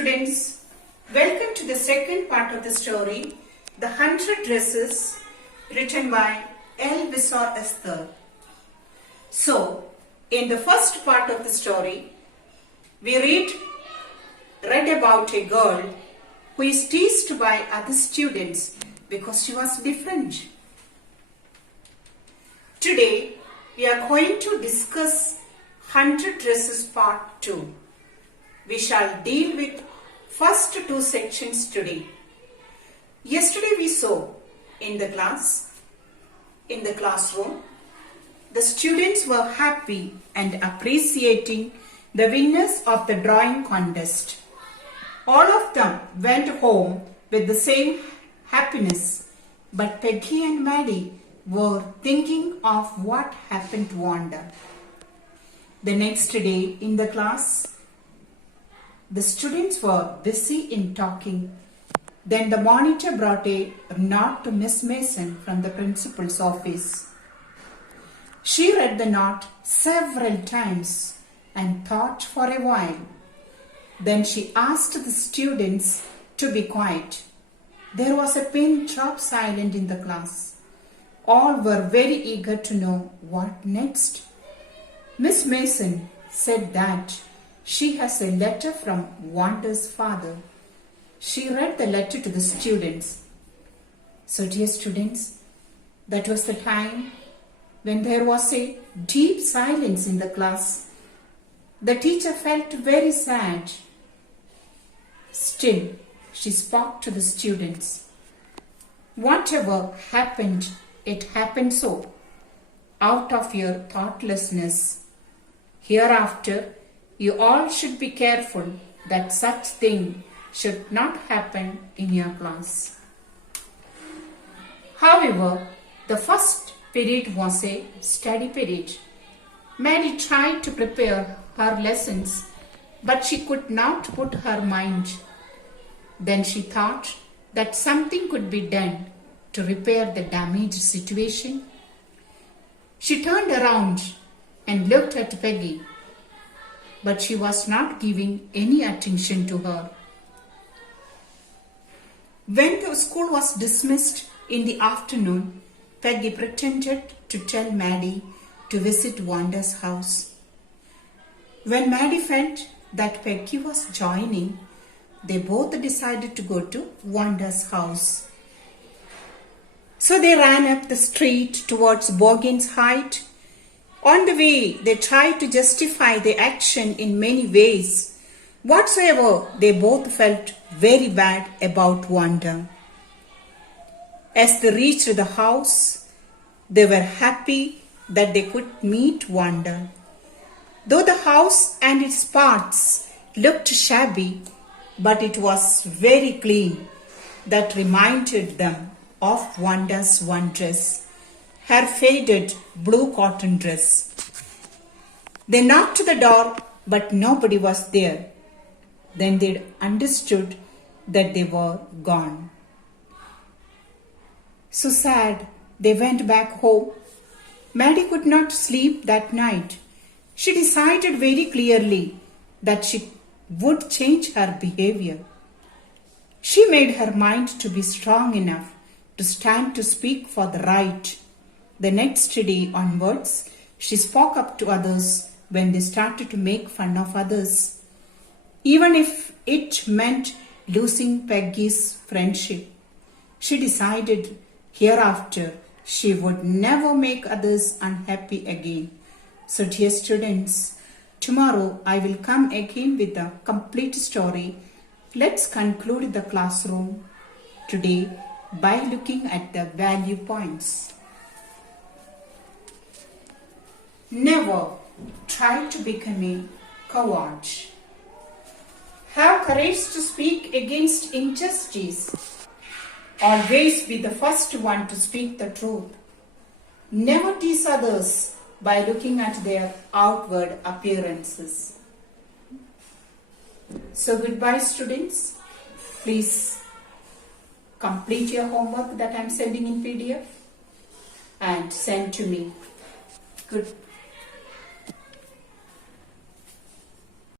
students, welcome to the second part of the story, The 100 Dresses, written by L. Visor Esther. So, in the first part of the story, we read about a girl who is teased by other students because she was different. Today, we are going to discuss 100 Dresses part 2. We shall deal with first two sections today. Yesterday we saw in the classroom, the students were happy and appreciating the winners of the drawing contest. All of them went home with the same happiness, but Peggy and Maddie were thinking of what happened to Wanda. The next day in the class, the students were busy in talking. Then the monitor brought a note to Miss Mason from the principal's office. She read the note several times and thought for a while. Then she asked the students to be quiet. There was a pin drop silent in the class. All were very eager to know what next. Miss Mason said that she has a letter from Wanda's father. She read the letter to the students. So, dear students, that was the time when there was a deep silence in the class. The teacher felt very sad. Still, she spoke to the students. Whatever happened, it happened so, out of your thoughtlessness. Hereafter, you all should be careful that such thing should not happen in your class. However, the first period was a study period. Mary tried to prepare her lessons, but she could not put her mind. Then she thought that something could be done to repair the damaged situation. She turned around and looked at Peggy, but she was not giving any attention to her. When the school was dismissed in the afternoon, Peggy pretended to tell Maddie to visit Wanda's house. When Maddie felt that Peggy was joining, they both decided to go to Wanda's house. So they ran up the street towards Borgin's Height. On the way, they tried to justify the action in many ways. Whatsoever, they both felt very bad about Wanda. As they reached the house, they were happy that they could meet Wanda. Though the house and its parts looked shabby, but it was very clean. That reminded them of Wanda's one dress, her faded blue cotton dress. They knocked the door, but nobody was there. Then they understood that they were gone. So sad, they went back home. Maddie could not sleep that night. She decided very clearly that she would change her behavior. She made her mind to be strong enough to stand to speak for the right. The next day onwards, she spoke up to others when they started to make fun of others, even if it meant losing Peggy's friendship. She decided hereafter she would never make others unhappy again. So, dear students, tomorrow I will come again with a complete story. Let's conclude the classroom today by looking at the value points. Never try to become a coward. Have courage to speak against injustice. Always be the first one to speak the truth. Never tease others by looking at their outward appearances. So goodbye, students. Please complete your homework that I am sending in PDF and send to me. Good.